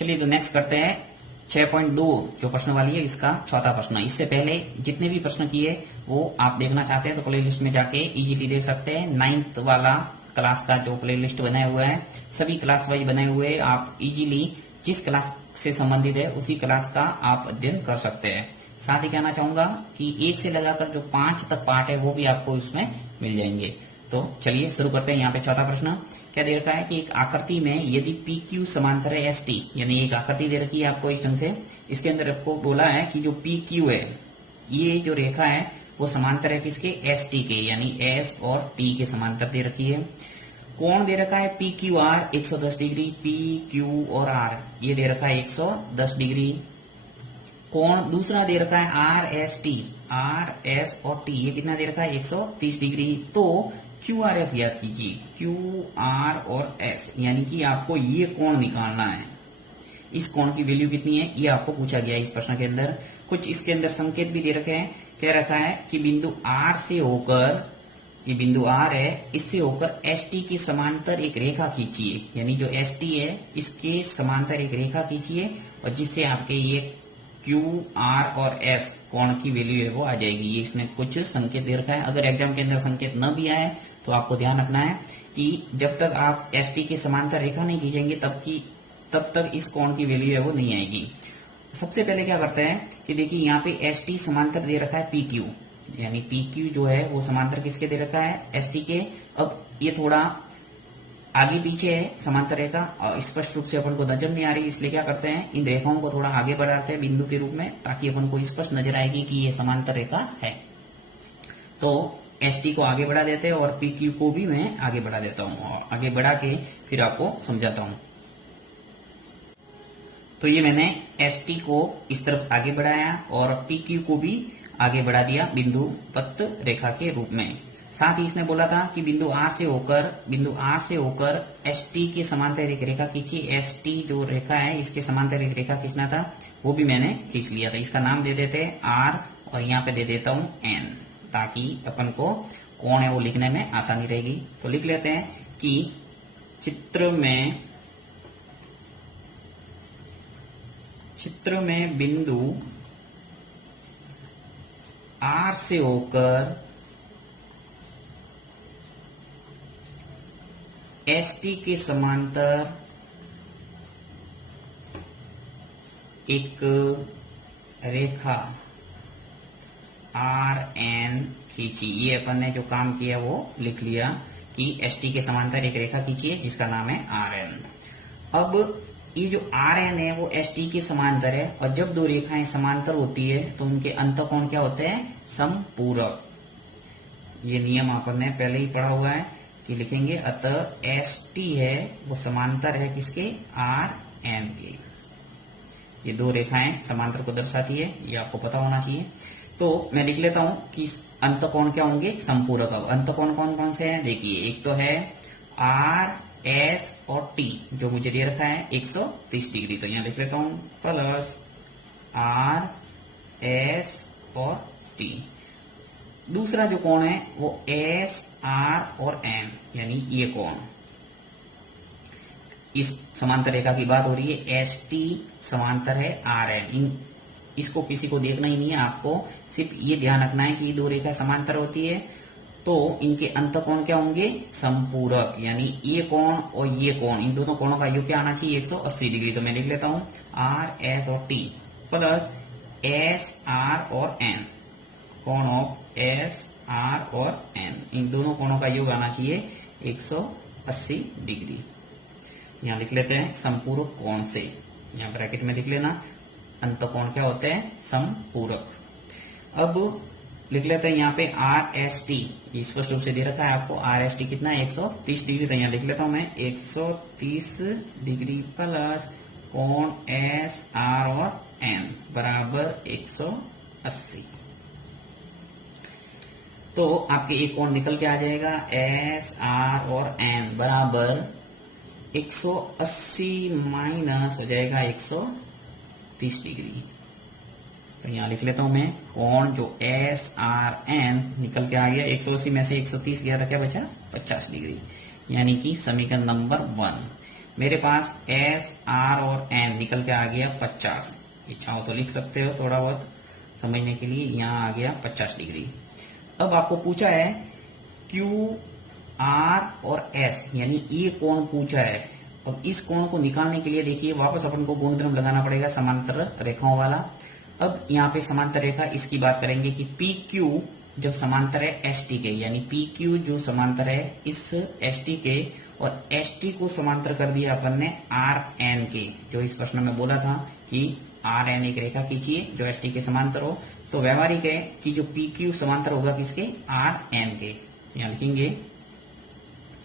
चलिए तो नेक्स्ट करते हैं 6.2 जो प्रश्न वाली है इसका चौथा प्रश्न। इससे पहले जितने भी प्रश्न किए वो आप देखना चाहते हैं तो प्ले लिस्ट में जाके इजीली देख सकते हैं। 9th वाला क्लास का जो प्ले लिस्ट बनाया हुआ है सभी क्लास वाइज बनाए हुए, आप इजीली जिस क्लास से संबंधित है उसी क्लास का आप अध्ययन कर सकते हैं। साथ ही कहना चाहूंगा कि 1 से लगाकर जो 5 तक पार्ट है वो भी आपको इसमें मिल जाएंगे। तो चलिए शुरू करते हैं। यहाँ पे चौथा प्रश्न क्या दे रखा है कि एक आकृति में यदि पी क्यू समांतर है एस टी, यानी एक आकृति दे रखी है आपको इस ढंग से। इसके अंदर आपको बोला है कि जो पी क्यू है ये जो रेखा है वो समांतर है किसके, एस टी के, यानी एस और टी के समांतर दे रखी है। कोण दे रखा है P Q R 110 degree, P Q और आर ये दे रखा है 110 डिग्री। कोण दूसरा दे रखा है R S T, R S और टी ये कितना दे रखा है 130 डिग्री। तो क्यू आर एस याद कीजिए, क्यू आर और एस, यानी कि आपको ये कोण निकालना है। इस कोण की वैल्यू कितनी है ये आपको पूछा गया है इस प्रश्न के अंदर। कुछ इसके अंदर संकेत भी दे रखे हैं। कह रखा है कि बिंदु आर से होकर, ये बिंदु आर है, इससे होकर एस टी के समांतर एक रेखा खींचिए, यानी जो एस टी है इसके समांतर एक रेखा खींचिए और जिससे आपके ये क्यू आर और एस कोण की वैल्यू है वो आ जाएगी। ये इसमें कुछ संकेत दे रखा है। अगर एग्जाम के अंदर संकेत न भी आए तो आपको ध्यान रखना है कि जब तक आप एस टी के समांतर रेखा नहीं खींचेंगे तब तक इस कोण की वैल्यू है वो नहीं आएगी। सबसे पहले क्या करते हैं कि देखिए यहाँ पे एस टी समांतर दे रखा है पी क्यू, यानी पी क्यू जो है वो समांतर किसके दे रखा है, एस टी के। अब ये थोड़ा आगे पीछे है समांतर रेखा और स्पष्ट रूप से अपन को नजर नहीं आ रही, इसलिए क्या करते हैं इन रेखाओं को थोड़ा आगे बढ़ाते हैं बिंदु के रूप में, ताकि अपन को स्पष्ट नजर आएगी कि ये समांतर रेखा है। तो एस टी को आगे बढ़ा देते हैं और पी क्यू को भी मैं आगे बढ़ा देता हूँ और आगे बढ़ा के फिर आपको समझाता हूँ। तो ये मैंने एस टी को इस तरफ आगे बढ़ाया और पी क्यू को भी आगे बढ़ा दिया बिंदु पत्त रेखा के रूप में। साथ ही इसने बोला था कि बिंदु आर से होकर एस टी के समांतर एक रेखा खींची। एस टी जो रेखा है इसके समांतर एक रेखा खींचना था, वो भी मैंने खींच लिया था। इसका नाम दे देते हैं आर और यहाँ पे दे देता हूँ एन, ताकि अपन को कौन है वो लिखने में आसानी रहेगी। तो लिख लेते हैं कि चित्र में बिंदु आर से होकर एस टी के समांतर एक रेखा आर एन खींची। ये अपन ने जो काम किया वो लिख लिया कि एस टी के समांतर एक रेखा खींची है जिसका नाम है आर एन। अब ये जो आर एन है वो एस टी के समांतर है और जब दो रेखाएं समांतर होती है तो उनके अंतःकोण क्या होते हैं, समपूरक। ये नियम अपन ने पहले ही पढ़ा हुआ है कि लिखेंगे अतः एस टी है वो समांतर है किसके, आर एन के। ये दो रेखाएं समांतर को दर्शाती है, ये आपको पता होना चाहिए। तो मैं लिख लेता हूं कि अंतःकोण क्या होंगे, समपूरक। अब अंतःकोण कौन कौन से हैं देखिए, एक तो है आर एस और टी जो मुझे दे रखा है 130 डिग्री। तो यहां लिख लेता हूं प्लस आर एस और टी। दूसरा जो कोण है वो एस आर और एम, यानी ये कोण। इस समांतर रेखा की बात हो रही है, एस टी समांतर है आर एन। इसको किसी को देखना ही नहीं है, आपको सिर्फ ये ध्यान रखना है कि ये दो रेखा समांतर होती है तो इनके अंतःकोण क्या होंगे, समपूरक। यानी ये कोण और ये कोण, इन दोनों कोणों का योग क्या आना चाहिए, 180 डिग्री। तो मैं लिख लेता हूं आर एस और टी प्लस एस आर और एन, कोण ऑफ एस आर और एन, इन दोनों कोणों का योग आना चाहिए 180 डिग्री। यहां लिख लेते हैं समपूरक कोण से, यहां ब्रैकेट में लिख लेना अंतःकोण क्या होते हैं, समपूरक। अब लिख लेते हैं यहाँ पे आर एस टी, स्पष्ट रूप से दे रखा है आपको आर एस टी कितना है 130 डिग्री। तो यहाँ लिख लेता हूं मैं 130 डिग्री प्लस कोण एस आर और एन बराबर 180। तो आपके एक कोण निकल के आ जाएगा एस आर और एन बराबर 180 माइनस हो जाएगा 130 डिग्री। तो यहां लिख लेता हूं मैं कोण जो एस आर एन निकल के आ गया, 180 में से 130 गया था, क्या बचा 50 डिग्री। यानी कि समीकरण नंबर 1 मेरे पास एस आर और एन निकल के आ गया 50। इच्छा हो तो लिख सकते हो थोड़ा बहुत समझने के लिए। यहाँ आ गया 50 डिग्री। अब आपको पूछा है क्यू आर और एस, यानी ये कोण पूछा है। अब इस कोण को निकालने के लिए देखिए वापस अपन को गुणधर्म लगाना पड़ेगा समांतर रेखाओं वाला। अब यहाँ पे समांतर रेखा इसकी बात करेंगे कि पी क्यू जब समांतर है एस टी के, यानी पी क्यू जो समांतर है इस एस टी के, और एस टी को समांतर कर दिया अपन ने आर एन के। जो इस प्रश्न में बोला था कि आर एन एक रेखा खींचिए जो एस टी के समांतर हो, तो व्यवहारिक है कि जो पी क्यू समांतर होगा किसके, आर एन के। यहाँ लिखेंगे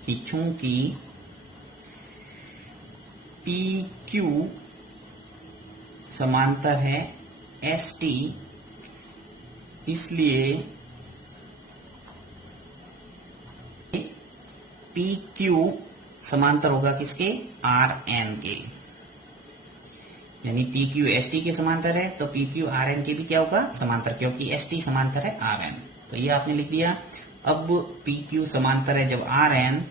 कि चूंकि पी क्यू समांतर है एस टी, इसलिए पी क्यू समांतर होगा किसके, आर एन के। यानी पी क्यू एस टी के समांतर है तो पी क्यू आर एन के भी क्या होगा, समांतर, क्योंकि एस टी समांतर है आर एन। तो ये आपने लिख दिया। अब पी क्यू समांतर है जब आर एन,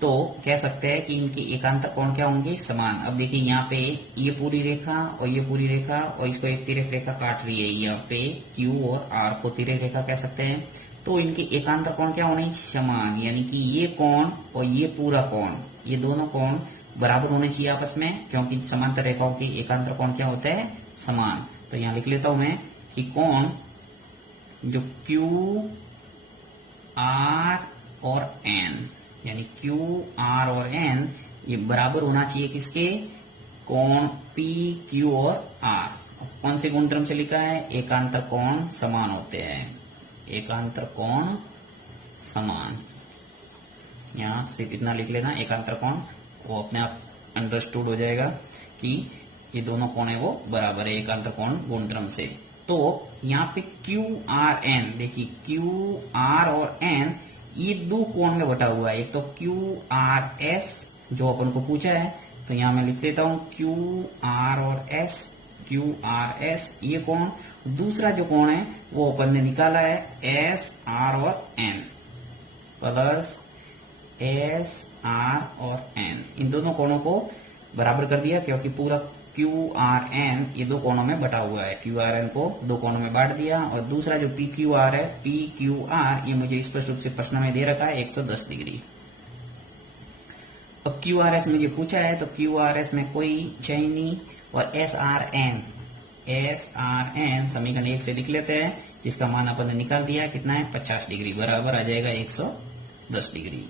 तो कह सकते हैं कि इनके एकांतर कोण क्या होंगे, समान। अब देखिए यहाँ पे ये पूरी रेखा और ये पूरी रेखा और इसको एक तिर्यक रेखा काट रही है। यहाँ पे क्यू और आर को तिर्यक रेखा कह सकते हैं, तो इनके एकांतर कोण क्या होने, समान। यानी कि ये कोण और ये पूरा कोण, ये दोनों कोण बराबर होने चाहिए आपस में, क्योंकि समांतर रेखाओं के एकांतर कोण क्या होता है, समान। तो यहाँ लिख लेता हूं मैं कि कोण जो क्यू आर और एन, यानी क्यू आर और एन ये बराबर होना चाहिए किसके, कोण पी क्यू और आर। कौन से गुणधर्म से लिखा है, एकांतर कोण समान होते हैं, एकांतर कोण समान। यहाँ सिर्फ इतना लिख लेना, एकांतर कोण, वो अपने आप अंडरस्टूड हो जाएगा कि ये दोनों कोण है वो बराबर है एकांतर कोण गुणधर्म से। तो यहाँ पे क्यू आर एन, देखिए क्यू आर और एन ये दो कोण में बटा हुआ है। एक तो क्यू आर एस जो अपन को पूछा है, तो यहाँ मैं लिख लेता हूँ क्यू आर और एस, क्यू आर एस ये कोण। दूसरा जो कोण है वो अपन ने निकाला है एस आर और एन, प्लस एस आर और एन। इन दोनों कोणों को बराबर कर दिया, क्योंकि पूरा क्यू आर एन ये दो कोणों में बटा हुआ है। क्यू आर एन को दो कोणों में बांट दिया। और दूसरा जो पी क्यू आर है, पी क्यू आर ये मुझे स्पष्ट रूप से प्रश्न में दे रखा है 110 डिग्री। अब क्यू आर एस मुझे पूछा है, तो क्यू आर एस में कोई चयन नहीं। और एस आर एन समीकरण 1 से लिख लेते हैं, जिसका मान अपन ने निकाल दिया, कितना है 50 डिग्री, बराबर आ जाएगा 110 डिग्री।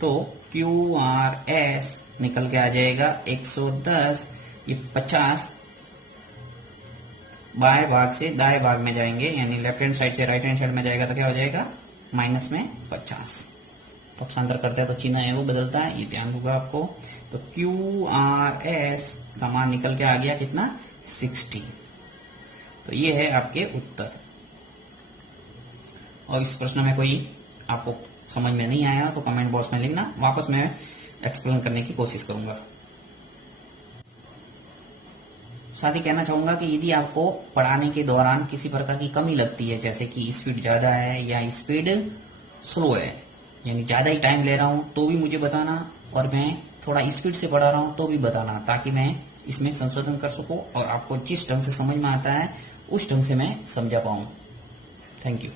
तो क्यू आर एस निकल के आ जाएगा 110, ये 50 बाएं भाग से दाएं भाग में जाएंगे, यानी लेफ्ट हैंड साइड से राइट हैंड साइड में जाएगा तो क्या हो जाएगा, माइनस में 50। पक्षांतर करते हैं तो चिन्ह है वो बदलता है, ये ध्यान होगा आपको। तो क्यू आर एस का मान निकल के आ गया कितना, 60। तो ये है आपके उत्तर। और इस प्रश्न में कोई आपको समझ में नहीं आया तो कमेंट बॉक्स में लिखना, वापस मैं एक्सप्लेन करने की कोशिश करूंगा। साथ ही कहना चाहूंगा कि यदि आपको पढ़ाने के दौरान किसी प्रकार की कमी लगती है, जैसे कि स्पीड ज्यादा है या स्पीड स्लो है, यानी ज्यादा ही टाइम ले रहा हूं तो भी मुझे बताना, और मैं थोड़ा स्पीड से पढ़ा रहा हूं तो भी बताना, ताकि मैं इसमें संशोधन कर सकूं और आपको जिस ढंग से समझ में आता है उस ढंग से मैं समझा पाऊं। Thank you.